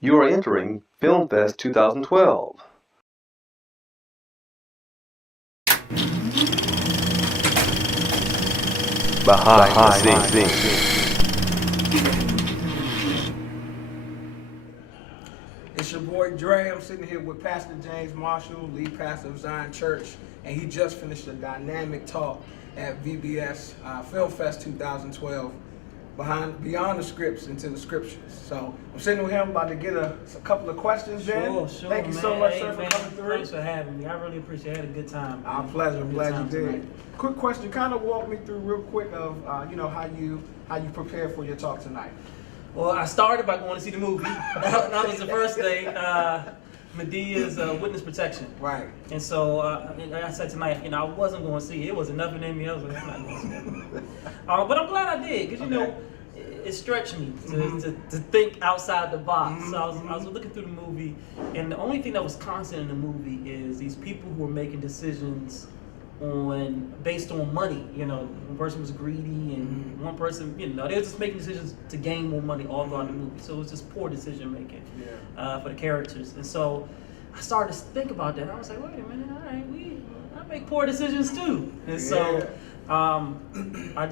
You are entering Filmfest 2012. Behind the scenes. It's your boy Dre. I'm sitting here with Pastor James Marshall, lead pastor of Zion Church, and he just finished a dynamic talk at VBS Filmfest 2012, Beyond the Scripts into the Scriptures. So I'm sitting with him, about to get a couple of questions in. Sure, Thank you man. so much, Hey, sir, for man, coming through. Thanks for having me. I really appreciate it. I had a good time. Our pleasure. I'm Good glad you time did. tonight. Quick question, kind of walk me through real quick of how you prepare for your talk tonight. Well, I started by going to see the movie. That was the first thing. Medea's Witness Protection. Right. And so, like I said tonight, I wasn't going to see it. It wasn't nothing in me. I was like, I'm not going to see that. But I'm glad I did, because, it stretched me to think outside the box. So I was looking through the movie, and the only thing that was constant in the movie is these people who were making decisions based on money. One person was greedy, and one person, they were just making decisions to gain more money all throughout the movie. So it was just poor decision making for the characters. And so I started to think about that. I was like, wait a minute, all right, I make poor decisions too. And so I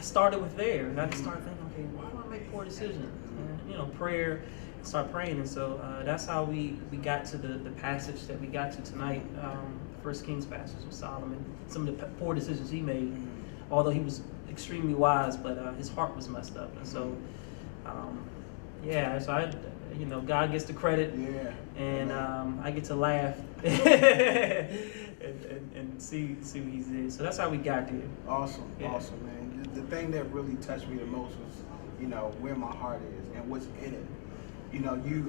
started with there, and I just started thinking, okay, why do I make poor decisions? And, prayer. Start praying, and so that's how we got to the passage that we got to tonight. First Kings passage of Solomon. Some of the poor decisions he made, although he was extremely wise, but his heart was messed up. And so, so God gets the credit, and I get to laugh and see what he did. So that's how we got there. Awesome, awesome, man. The thing that really touched me the most was, where my heart is and what's in it.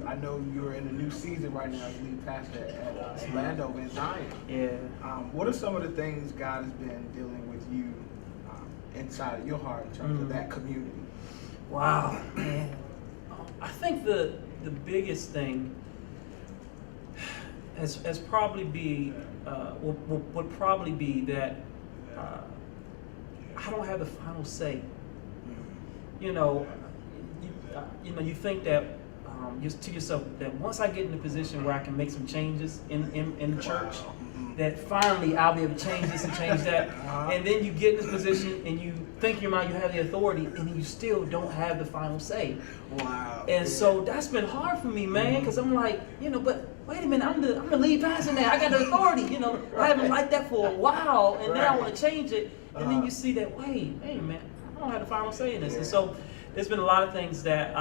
I know you're in a new season right now as lead pastor at Orlando in Zion. Yeah. What are some of the things God has been dealing with you inside of your heart in terms of that community? Wow, man. I think the biggest thing has probably would probably be that I don't have the final say. You think that just to yourself that once I get in a position where I can make some changes in the church, that finally I'll be able to change this and change that. And then you get in this position and you think in your mind you have the authority, and you still don't have the final say. Wow. And so that's been hard for me, man, because I'm like, but wait a minute, I'm the lead pastor now. I got the authority. I haven't liked that for a while, and now I want to change it. And then you see that, wait, man, I don't have the final say in this. And so there's been a lot of things that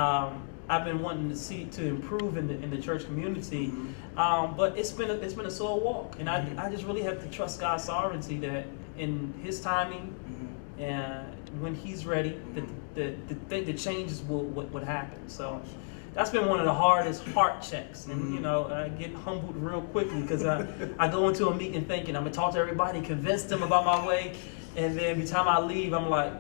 I've been wanting to see to improve in the church community, but it's been a slow walk, and I just really have to trust God's sovereignty that in His timing, and when He's ready, the changes would happen. So that's been one of the hardest heart checks, and I get humbled real quickly because I go into a meeting thinking I'm gonna talk to everybody, convince them about my way, and then every time I leave, I'm like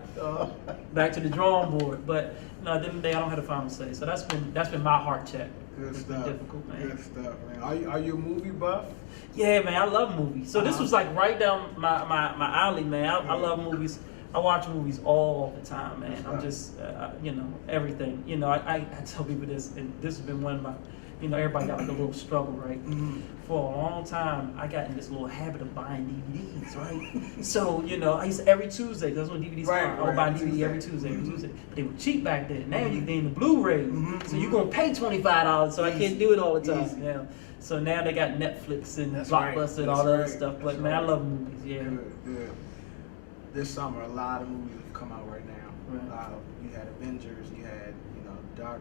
back to the drawing board. But at the end of the day, I don't have the final say. So that's been my heart check. Good It's stuff. been difficult, man. Good stuff, man. Are you a movie buff? Yeah, man, I love movies. So this was like right down my alley, man. I love movies. I watch movies all the time, man. I'm just, everything. I tell people this, and this has been one of my, everybody got like a little struggle, right? For a long time, I got in this little habit of buying DVDs, right? So, I used to, every Tuesday, that's when DVDs come out. I would buy a DVD every Tuesday. But they were cheap back then. Now you get the Blu-ray. So you're going to pay $25, so I can't do it all the time. Yeah. So now they got Netflix and Blockbuster and all that other stuff. But, man, I love movies, yeah. Good. This summer, a lot of movies have come out right now. Right. You had Avengers, you had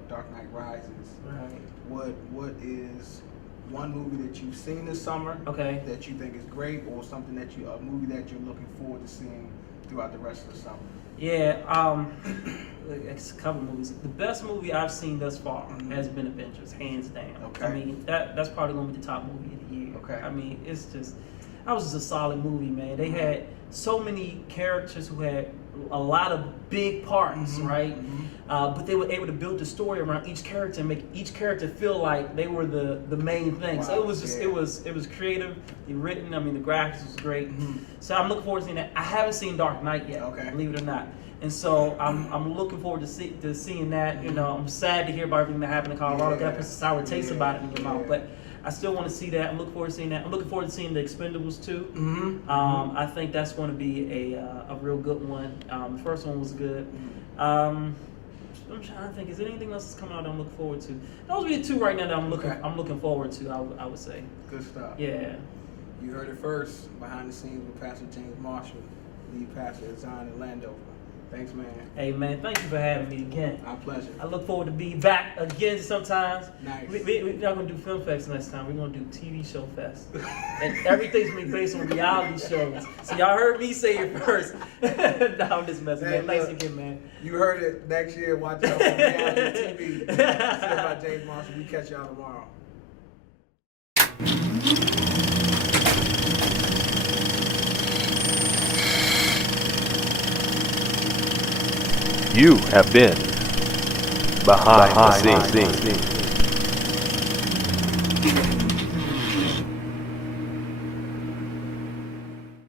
Dark Knight Rises. Right. What is one movie that you've seen this summer that you think is great, or something a movie that you're looking forward to seeing throughout the rest of the summer? Yeah, it's a couple movies. The best movie I've seen thus far has been Avengers, hands down. Okay. I mean, that's probably gonna be the top movie of the year. Okay. I mean, that was just a solid movie, man. They had so many characters who had a lot of big parts, right? But they were able to build the story around each character and make each character feel like they were the main thing. Wow. So it was just it was creative, written. I mean, the graphics was great. So I'm looking forward to seeing that. I haven't seen Dark Knight yet, believe it or not. And so I'm looking forward to seeing that. You know, I'm sad to hear about everything that happened in Colorado. That puts a sour taste about it in your mouth. But I still want to see that. I'm looking forward to seeing that. I'm looking forward to seeing the Expendables 2. I think that's going to be a real good one. The first one was good. I'm trying to think. Is there anything else that's coming out that I'm looking forward to? Those would be the two right now that I'm looking forward to. I would say. Good stuff. Yeah. You heard it first, behind the scenes with Pastor James Marshall, lead pastor at Zion in Landover. Thanks, man. Hey, man, thank you for having me again. My pleasure. I look forward to being back again sometimes. Nice. We're not going to do Filmfest next time. We're going to do TV Show Fest. And everything's going to be based on reality shows. So y'all heard me say it first. No, I'm just messing, man. Thanks again, man. You heard it next year. Watch out for reality TV. Say about James Marshall. We catch y'all tomorrow. You have been behind the scenes.